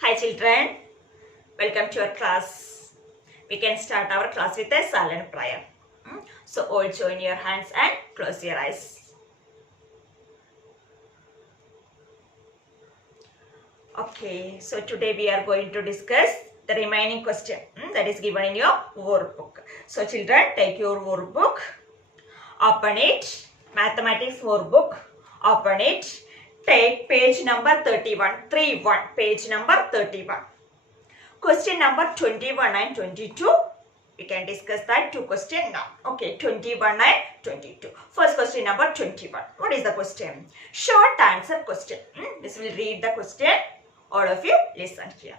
Hi children, welcome to our class. We can start our class with a silent prayer. So all join your hands and close your eyes. Okay, so today we are going to discuss the remaining question that is given in your workbook. So children, take your workbook, open it, mathematics workbook, open it, take page number 31, page number 31. Question number 21 and 22. We can discuss that two questions now. Okay, 21 and 22. First question number 21. What is the question? Short answer question. This will read the question. All of you listen here.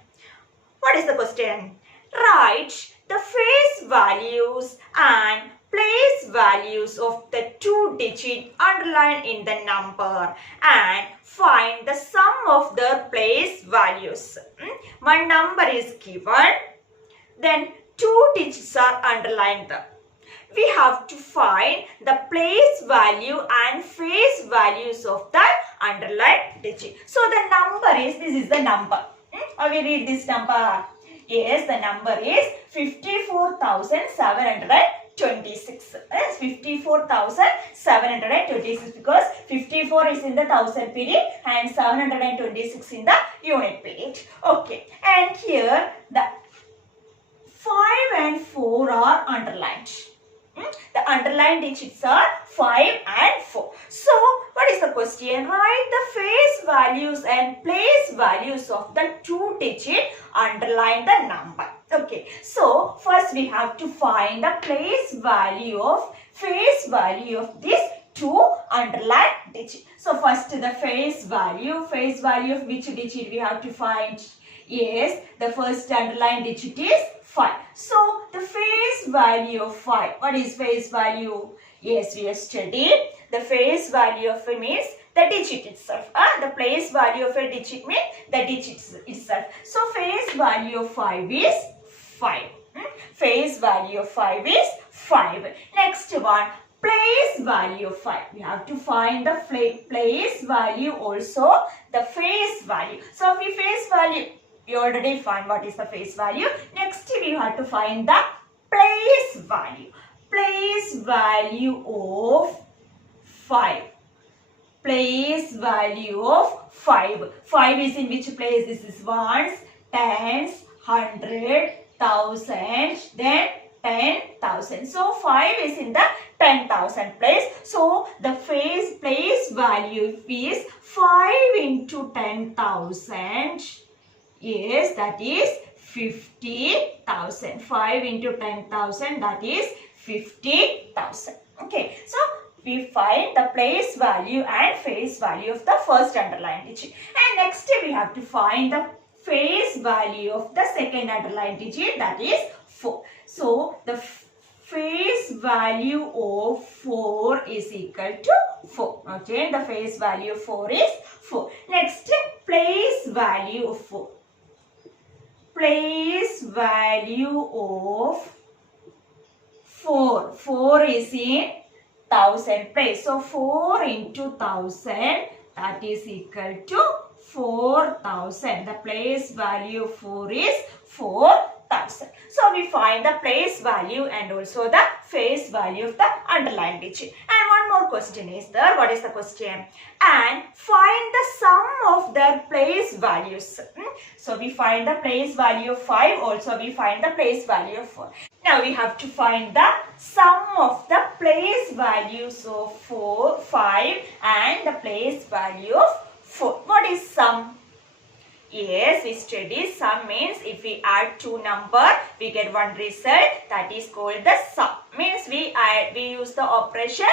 What is the question? Write the face values and place values of the two digit underlined in the number and find the sum of their place values. One number is given, then two digits are underlined there. We have to find the place value and face values of the underlined digit. So the number is, this is the number. Or we read this number. Yes, the number is 54,726. Yes, 54,726 because 54 is in the thousand period and 726 in the unit period. Okay, and here the 5 and 4 are underlined. The underlined digits are 5 and 4. So, what is the question? Write the face values and place values of the two digit underline the number. Okay. So, first we have to find the place value of face value of this two underlined digit. So, first the face value of which digit we have to find? Yes, the first underlined digit is 5. So, the face value of 5. What is face value? Yes, we have studied. The face value of it means the digit itself. The place value of a digit means the digit itself. So, face value of 5 is 5. Face value of 5 is 5. Next one, place value of 5. We have to find the place value also the face value. So, we face value. We already find what is the face value. Next, we have to find the place value. Place value of 5. Place value of 5. 5 is in which place? This is ones, tens, 100, 1000, then 10,000. So, 5 is in the 10,000 place. So, the place value is 5 into 10,000. Yes, that is 50,000. 5 into 10,000, that is 50,000. Okay, so we find the place value and face value of the first underlined digit. And next we have to find the face value of the second underlined digit, that is 4. So, the face value of 4 is equal to 4. Okay, the face value of 4 is 4. Next, place value of 4. Place value of 4. 4 is in 1000 place. So, 4 into 1000, that is equal to 4,000. The place value of 4 is 4,000. So, we find the place value and also the face value of the underlined digit. And one more question is there. What is the question? And find the sum of their place values. So, we find the place value of 5. Also, we find the place value of 4. Now, we have to find the sum of the place values of 5 and the place value of 4. What is sum? Yes, we study sum means if we add two numbers, we get one result, that is called the sum. Means we use the operation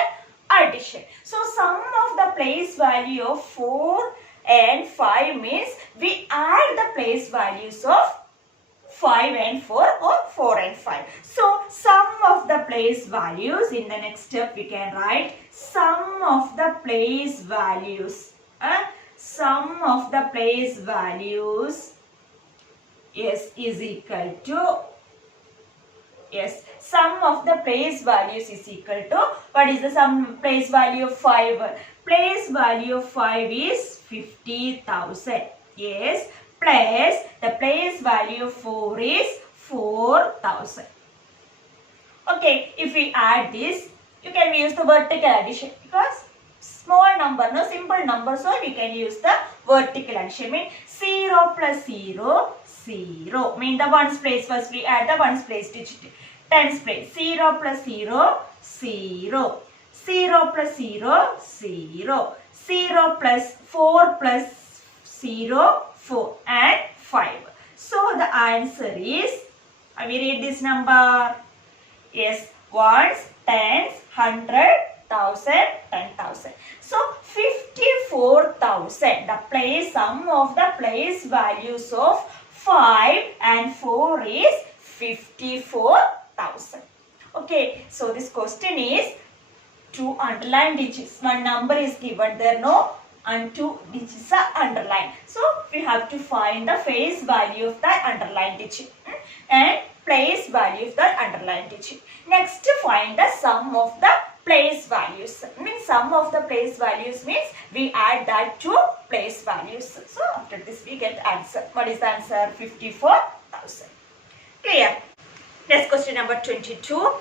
addition. So, sum of the place value of 4 and 5 means we add the place values of 5 and 4 or 4 and 5. So, sum of the place values, in the next step we can write sum of the place values. Sum of the place values, yes, is equal to, yes, sum of the place values is equal to, what is the sum place value of 5? Place value of 5 is 50,000. Yes, plus the place value of 4 is 4000. Okay, if we add this, you can use the vertical addition because small number, no simple number, so we can use the vertical addition. Mean 0 plus 0, 0. Mean the ones place, first we add the ones place digit. Tens place, 0 plus 0, 0. 0 plus 0, 0. 0 plus 4 plus 0, 4 and 5. So the answer is, we read this number. Yes, ones, tens, 100, 1000, 10,000. So 54,000. The place sum of the place values of 5 and 4 is 54,000. Okay, so this question is two underlined digits. One number is given there, no, and two digits are underlined. So we have to find the face value of that underlined digit and place value of the underlined digit. Next, find the sum of the place values. Means sum of the place values means we add that to place values. So after this we get answer. What is the answer? 54,000. Clear? Next question number 22.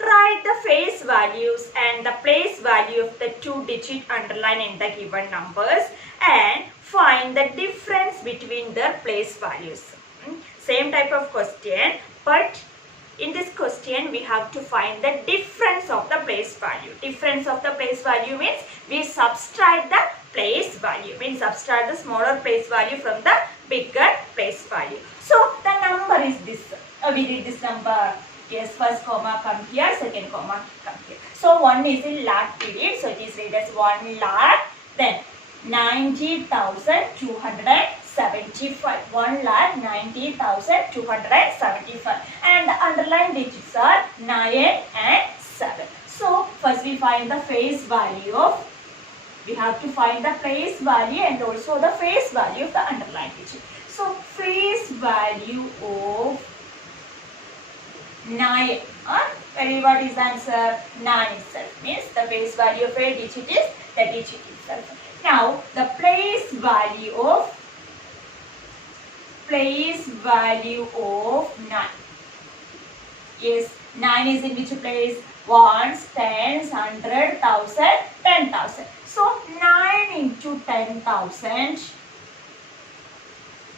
Write the face values and the place value of the two-digit underline in the given numbers and find the difference between their place values. Same type of question, but in this question we have to find the difference of the place value. Difference of the place value means we subtract the place value. Means subtract the smaller place value from the bigger place value. So the number is this. We read this number. Yes, first comma come here, second comma come here. So 1 is in lakh period, so it is read as 1 lakh, then 90,275. 1 lakh 90,275. And the underlined digits are 9 and 7. So first we find the face value of, we have to find the place value and also the face value of the underlined digit. So face value of 9. What is the answer? 9 itself. Means the face value of a digit is the digit itself. Now the place value of 9. Yes, 9 is in which place? Ones, tens, 100, 1000, 10,000. So 9 into 10,000,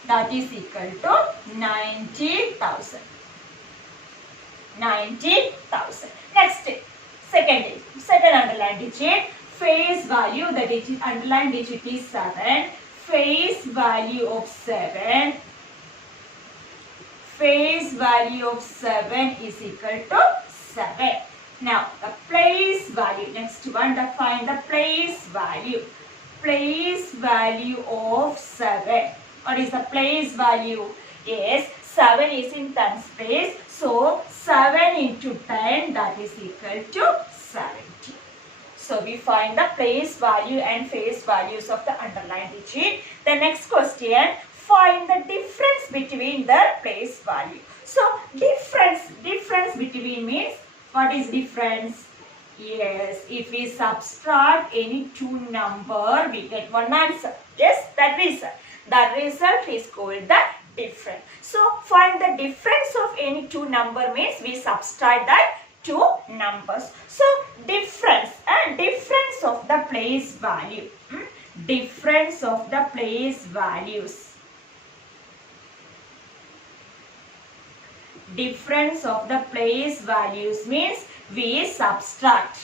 that is equal to 90,000. 90,000. Next, second underlined digit, face value, the digit underlined digit is 7. Face value of 7. Face value of 7 is equal to 7. Now the place value, next one, find the place value. Place value of 7. What is the place value? Yes, 7 is in tens place. So 7 into 10, that is equal to 70. So we find the place value and face values of the underlined digit. The next question, find the difference between the place value. So difference between means, what is difference? Yes, if we subtract any two number, we get one answer. Yes, that result. The result is called the difference. So find the difference of any two number means we subtract that two numbers. So difference and difference of the place value. Difference of the place values. Difference of the place values means we subtract.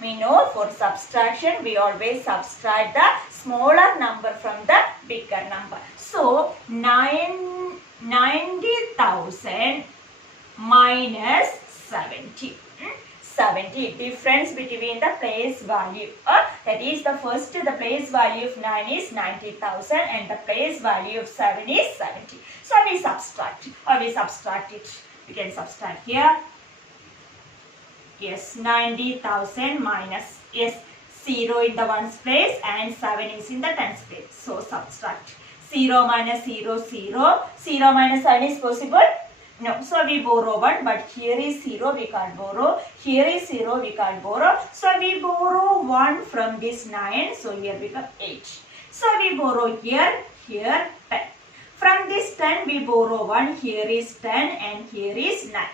We know for subtraction we always subtract the smaller number from the bigger number. So 90,000 minus 70. 70. Difference between the place value. That is the first, the place value of 9 is 90,000 and the place value of 7 is 70. So we subtract or we subtract it. We can subtract here. Yes, 90,000 minus, yes, 0 in the ones place and 7 is in the tens place. So subtract. 0 minus 0, 0. 0 minus 7 is possible? No. So we borrow 1, but here is 0, we can't borrow. Here is 0, we can't borrow. So we borrow 1 from this 9. So here become 8. So we borrow here, 10. From this 10 we borrow 1. Here is 10 and here is 9.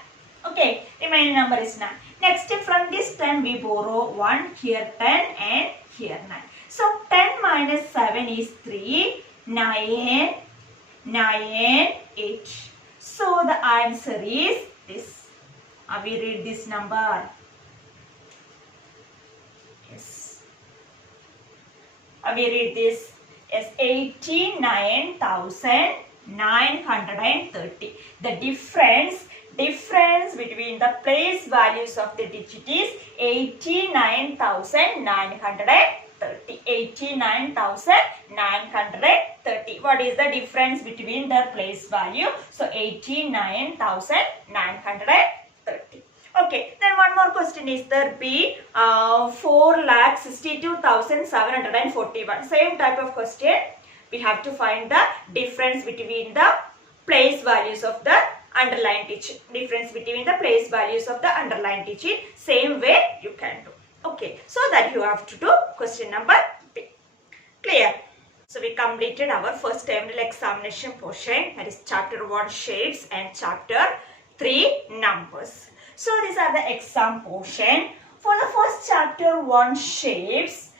Okay, remaining number is 9. Next, from this 10 we borrow 1. Here 10 and here 9. So 10 minus 7 is 3. 9, 8. So the answer is this. We read this number. Yes. We read this as 89,930. The difference between the place values of the digit is 89,930. 89,930. What is the difference between the place value? So 89,930. Okay, then one more question is there B, 4,62,741. Same type of question. We have to find the difference between the place values of the underlying digit. Difference between the place values of the underlying digit. Same way you can do. Okay, so that you have to do question number B. Clear? So we completed our first terminal examination portion, that is chapter 1 shapes and chapter 3 numbers. So these are the exam portion. For the first chapter 1 shapes,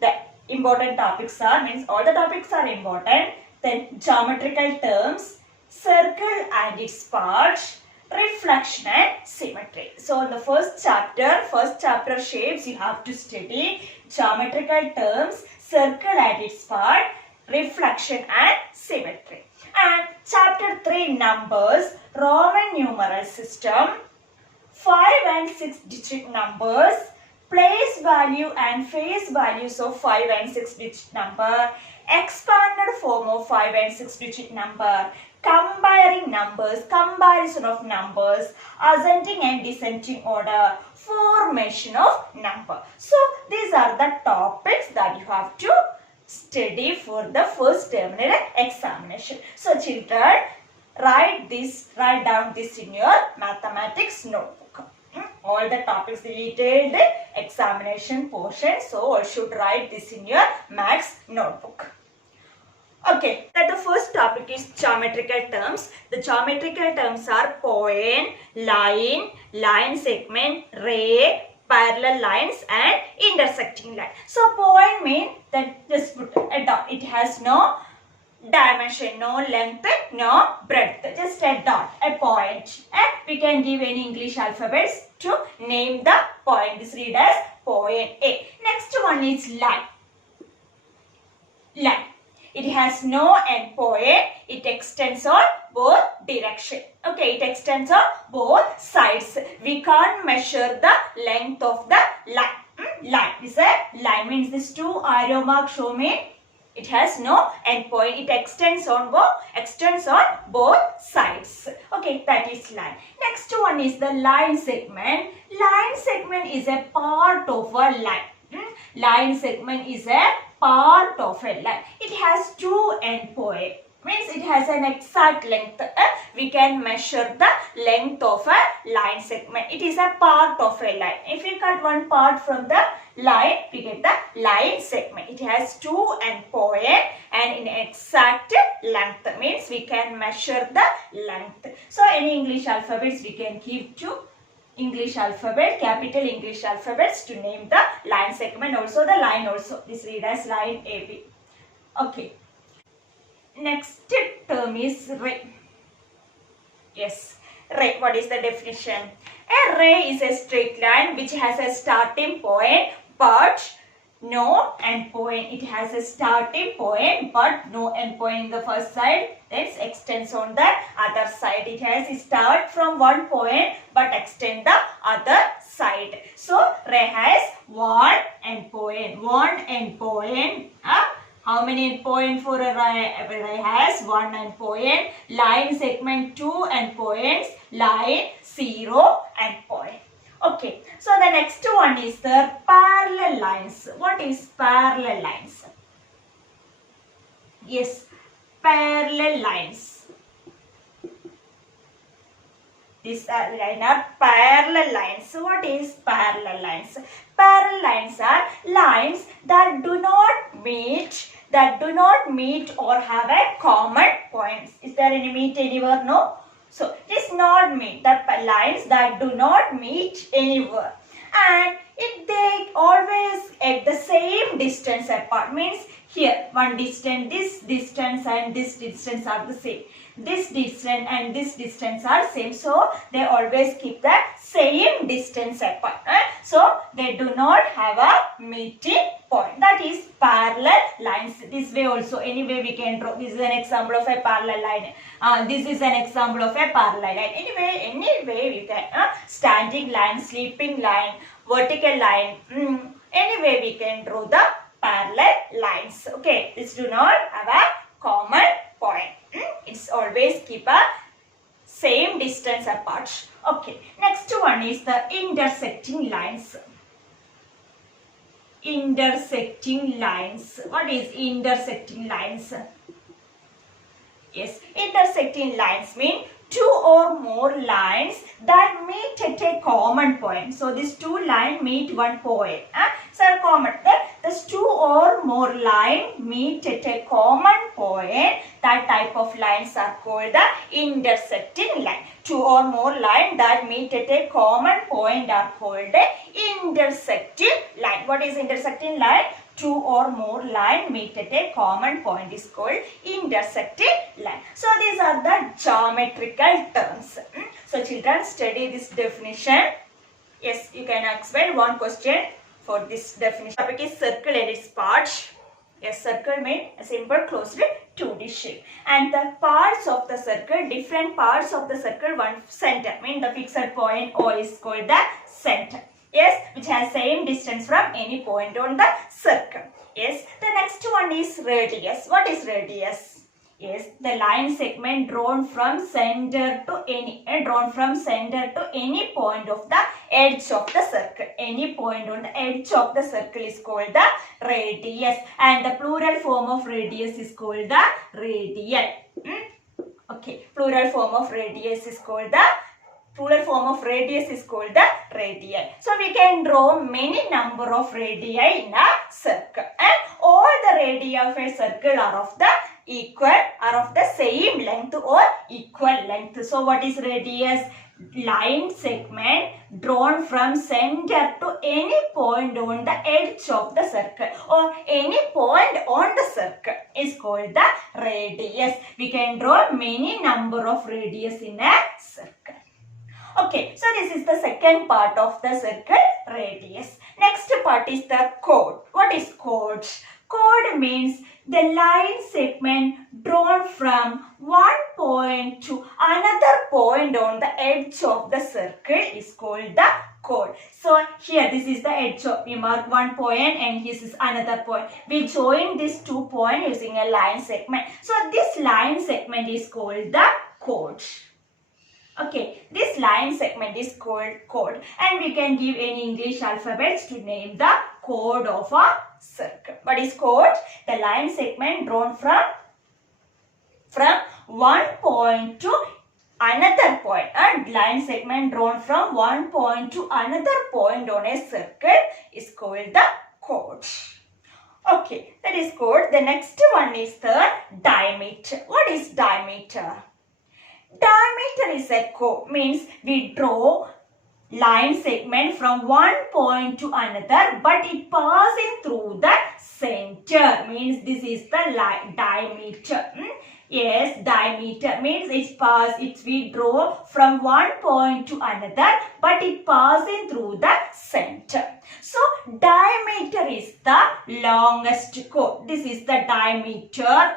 the important topics are, means all the topics are important. Then geometrical terms, circle and its parts, reflection and symmetry. So in the first chapter shapes, you have to study geometrical terms, circle and its part, reflection and symmetry. And chapter 3 numbers, Roman numeral system, 5 and 6 digit numbers, place value and phase values of 5 and 6 digit number, expanded form of 5 and 6 digit number, comparing numbers, comparison of numbers, ascending and descending order, formation of number. So these are the topics that you have to study for the first terminal examination. So children, write down this in your mathematics notebook. All the topics, the detailed examination portion. So all should write this in your maths notebook. Okay, that the first topic is geometrical terms. The geometrical terms are point, line, line segment, ray, parallel lines and intersecting line. So point means that just put a dot. It has no dimension, no length, no breadth, just a dot, a point. And we can give any English alphabets to name the point. This read as point A. Next one is line. Line. It has no end point. It extends on both directions. Okay, it extends on both sides. We can't measure the length of the line. Line is a line, means this two arrow mark show me it has no end point. It extends on both sides. Okay, that is line. Next one is the line segment. Line segment is a part of a line. Line segment is a part of a line. It has two end points. Means it has an exact length. We can measure the length of a line segment. It is a part of a line. If we cut one part from the line, we get the line segment. It has two end points and in exact length. Means we can measure the length. So any English alphabets we can give to English alphabet, capital English alphabets to name the line segment, also the line also. This read as line AB. Okay. Next term is ray. Yes, ray. What is the definition? A ray is a straight line which has a starting point but no end point. It has a starting point but no end point in the first side. Then it extends on the other side. It has start from one point but extend the other side. So ray has one end point. One end point. How many end point for a ray? A ray has one end point. Line segment 2 end points. Line 0 end point. Okay. So the next one is the parallel lines. What is parallel lines? Yes, parallel lines. These are parallel lines. So what is parallel lines? Parallel lines are lines that do not meet that do not meet or have a common point. Is there any meet anywhere? No. So it is not meet. The lines that do not meet anywhere, and if they always at the same distance apart, means here one distance, this distance and this distance are the same. This distance and this distance are same, so they always keep the same distance apart. So they do not have a meeting point. That is parallel lines. This way also, anyway we can draw. This is an example of a parallel line. This is an example of a parallel line. Anyway we can standing line, sleeping line, vertical line. Anyway we can draw the parallel lines. Okay, this do not have a common point. It's always keep a same distance apart. Okay, next one is the intersecting lines. Intersecting lines. What is intersecting lines? Yes, intersecting lines mean two or more lines that meet at a common point. So these two lines meet one point. So common. These two or more lines meet at a common point. That type of lines are called the intersecting line. Two or more lines that meet at a common point are called the intersecting line. What is intersecting line? Two or more line meet at a common point is called intersecting line. So these are the geometrical terms. So children, study this definition. Yes, you can explain one question for this definition. Topic is circle and its parts. Yes, circle means a simple closed 2D shape. And the parts of the circle, different parts of the circle, one center. Mean the fixed point O is called the center. Yes, which has same distance from any point on the circle. Yes, the next one is radius. What is radius? Yes, the line segment drawn from center to any point of the edge of the circle. Any point on the edge of the circle is called the radius, and the plural form of radius is called the radial. Okay, plural form of radius is called the radial. So we can draw many number of radii in a circle, and all the radii of a circle are of the same length or equal length. So what is radius? Line segment drawn from center to any point on the edge of the circle or any point on the circle is called the radius. We can draw many number of radius in a circle. Okay, so this is the second part of the circle, radius. Next part is the chord. What is chord? Chord means the line segment drawn from one point to another point on the edge of the circle is called the chord. So here this is the edge of, we mark one point and this is another point. We join these 2 points using a line segment. So this line segment is called the chord. Okay, this line segment is called chord, and we can give any English alphabets to name the chord of a circle. What is chord? The line segment drawn from one point to another point, and line segment drawn from one point to another point on a circle is called the chord. Okay, that is chord. The next one is the diameter. What is diameter? Diameter is a chord, means we draw line segment from one point to another, but it passing through the center, means this is the diameter. Yes, diameter means we draw from one point to another, but it passing through the center. So diameter is the longest chord. This is the diameter.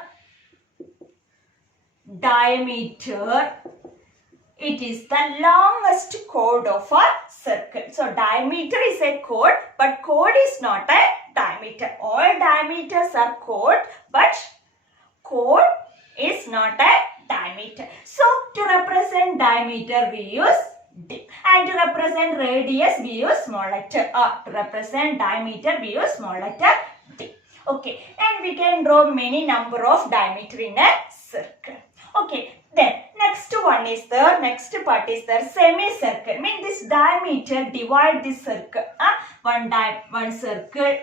It is the longest chord of a circle. So diameter is a chord, but chord is not a diameter. All diameters are chord, but chord is not a diameter. So to represent diameter we use D, and to represent radius we use small letter R. To represent diameter we use small letter D. Okay, and we can draw many number of diameter in a circle. Okay, then next part is the semicircle. Mean this diameter divide this circle. One circle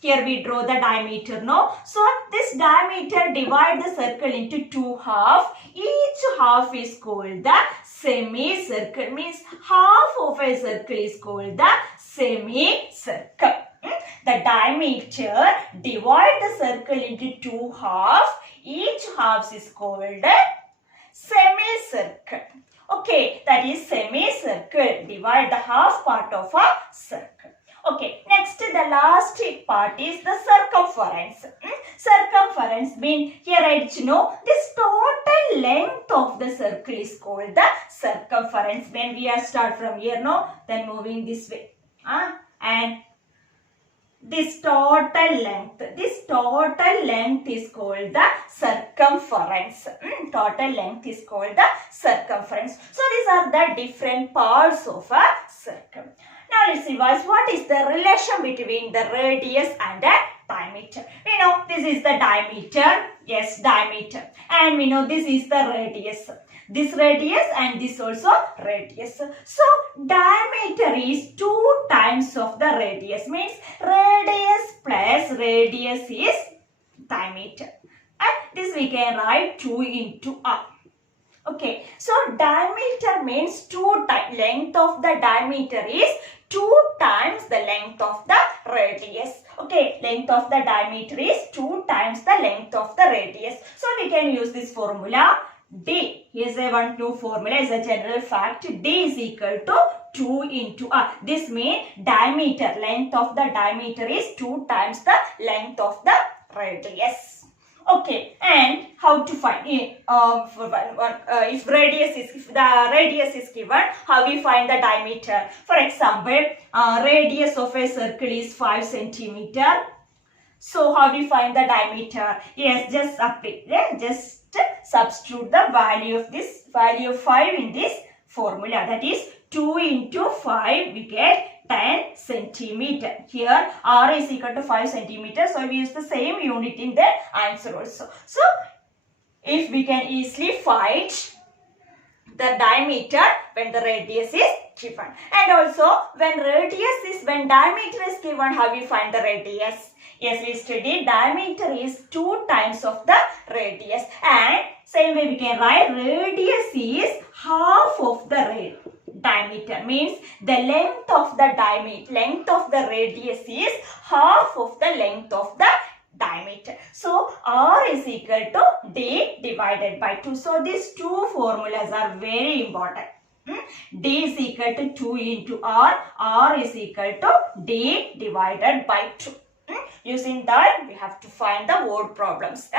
Here we draw the diameter, no? So this diameter divide the circle into two halves. Each half is called the semicircle. Means half of a circle is called the semicircle. The diameter divide the circle into two halves. Each half is called a semicircle. Okay, that is semicircle. Divide the half part of a circle. Okay, next the last part is the circumference. Circumference means here I know this total length of the circle is called the circumference. When we are start from here, no, then moving this way. And this total length is called the circumference. Total length is called the circumference. So these are the different parts of a circle. Now let's see what is the relation between the radius and the diameter. We know this is the diameter. Yes, diameter. And we know this is the radius. This radius and this also radius. So diameter is 2 times of the radius. Means radius plus radius is diameter. And this we can write 2 into r. Okay, so diameter means 2 times. Length of the diameter is 2 times the length of the radius. Okay, length of the diameter is 2 times the length of the radius. So we can use this formula. D, here's a one new formula, is a general fact. D is equal to 2 into r. This means diameter, length of the diameter is 2 times the length of the radius. Okay, and how to find if the radius is given, how we find the diameter? For example, radius of a circle is 5 centimeter. So how we find the diameter? Yes, just just substitute the value of 5 in this formula. That is 2 into 5, we get 10 centimeter. Here r is equal to 5 centimeter. So we use the same unit in the answer also. So if we can easily find the diameter when the radius is given. And also when diameter is given, how we find the radius? Yes, we studied diameter is 2 times of the radius. And same way we can write radius is half of the diameter. Means the length of the radius is half of the length of the diameter. So r is equal to d divided by 2. So these two formulas are very important. D is equal to 2 into r is equal to d divided by 2. Using that, we have to find the word problems.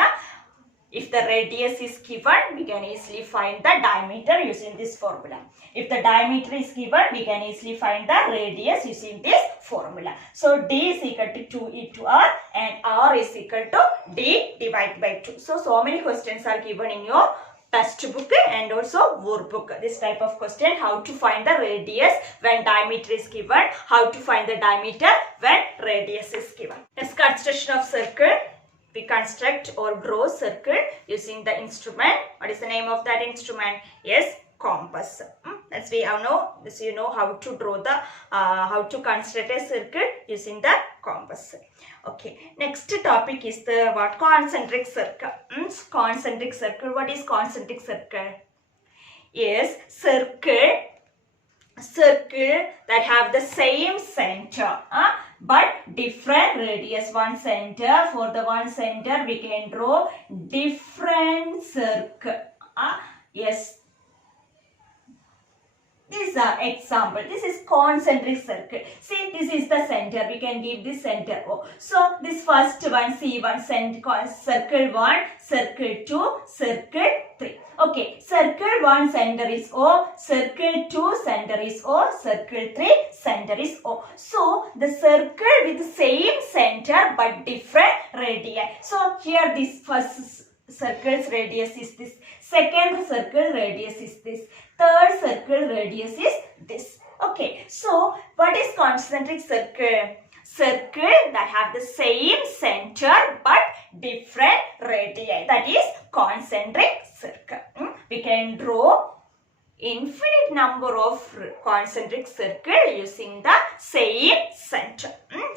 If the radius is given, we can easily find the diameter using this formula. If the diameter is given, we can easily find the radius using this formula. So D is equal to 2 into R and R is equal to D divided by 2. So many questions are given in your textbook and also workbook. This type of question, how to find the radius when diameter is given, how to find the diameter when radius is given. Next, construction of circle. We construct or draw circle using the instrument. What is the name of that instrument? Yes, compass. That's we know. This you know how to draw the how to construct a circle using the compass. Okay. Next topic is the concentric circle. Concentric circle. What is concentric circle? Yes, circle that have the same center. But different radius. One center. For the one center we can draw different circle. Yes. These are example. This is concentric circle. See, this is the center. We can give this center O. So this first one, C1, circle 1, circle 2, circle 3. Okay, circle 1 center is O, circle 2 center is O, circle 3 center is O. So the circle with the same center but different radii. So here this first circle's radius is this, second circle radius is this, third circle radius is this. Okay, so what is concentric circle? Circle that have the same center but different radii. That is concentric circle. We can draw infinite number of concentric circle using the same center.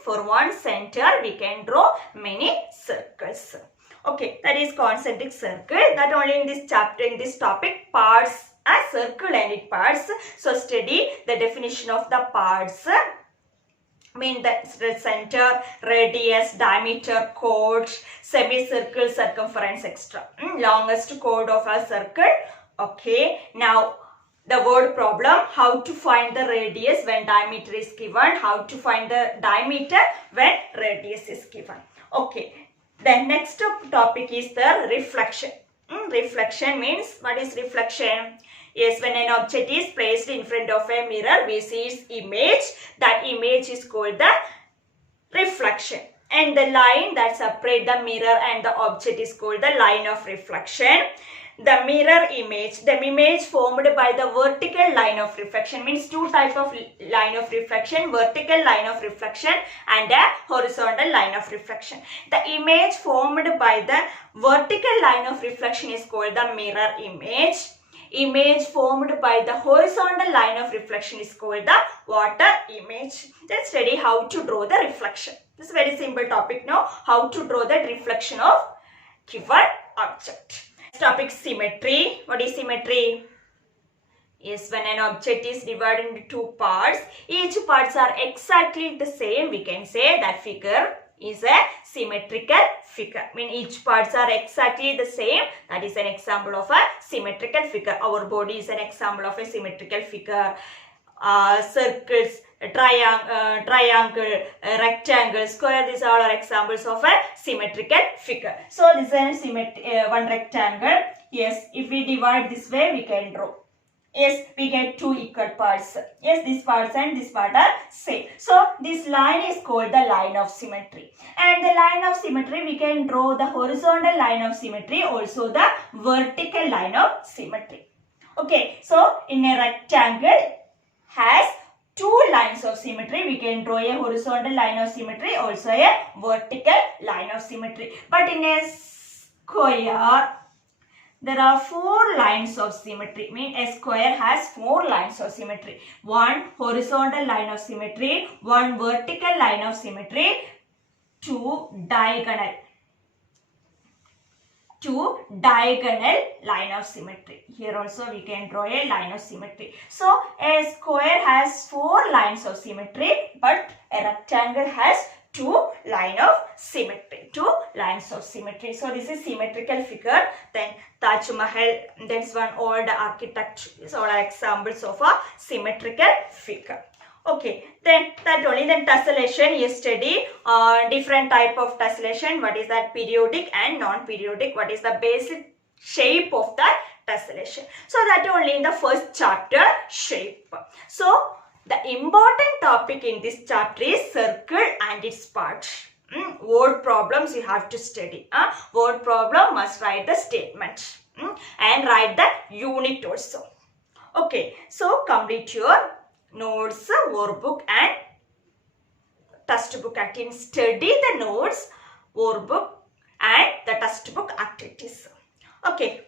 For one center, we can draw many circles. Okay, that is concentric circle. That only in this chapter, in this topic, parts, a circle and its parts. So study the definition of the parts. Mean the center, radius, diameter, chord, semicircle, circumference, etc. Longest chord of a circle. Okay, now the word problem, how to find the radius when diameter is given, how to find the diameter when radius is given. Okay, the next topic is the reflection. Reflection means, what is reflection? Yes, when an object is placed in front of a mirror, we see its image. That image is called the reflection. And the line that separates the mirror and the object is called the line of reflection. The mirror image, the image formed by the vertical line of reflection, means two types of line of reflection, vertical line of reflection and a horizontal line of reflection. The image formed by the vertical line of reflection is called the mirror image. Image formed by the horizontal line of reflection is called the water image. Let's study how to draw the reflection. This is a very simple topic now. How to draw the reflection of given object. Topic symmetry. What is symmetry? Yes, when an object is divided into two parts, each parts are exactly the same, we can say that figure is a symmetrical figure. I mean each parts are exactly the same. That is an example of a symmetrical figure. Our body is an example of a symmetrical figure. Circles, triangle, rectangle, square, these all are examples of a symmetrical figure. So this is one rectangle. Yes, if we divide this way, we can draw. Yes, we get two equal parts. Yes, this parts and this part are same. So this line is called the line of symmetry. And the line of symmetry, we can draw the horizontal line of symmetry, also the vertical line of symmetry. Okay, so in a rectangle has two lines of symmetry. We can draw a horizontal line of symmetry, also a vertical line of symmetry. But in a square, there are four lines of symmetry. Mean a square has four lines of symmetry. One horizontal line of symmetry, one vertical line of symmetry, two diagonal line of symmetry. Here also we can draw a line of symmetry. So a square has four lines of symmetry, but a rectangle has two lines of symmetry. So this is symmetrical figure. Then Taj Mahal, that's one old architecture. These all are examples of a symmetrical figure. Okay, then that only. Then tessellation, you study different type of tessellation. What is that? Periodic and non-periodic. What is the basic shape of that tessellation? So that only in the first chapter, shape. So the important topic in this chapter is circle and its parts. Word problems you have to study. Word problem must write the statement and write the unit also. Okay, so complete your notes, workbook and textbook activities. Study the notes, workbook and the textbook activities. Okay.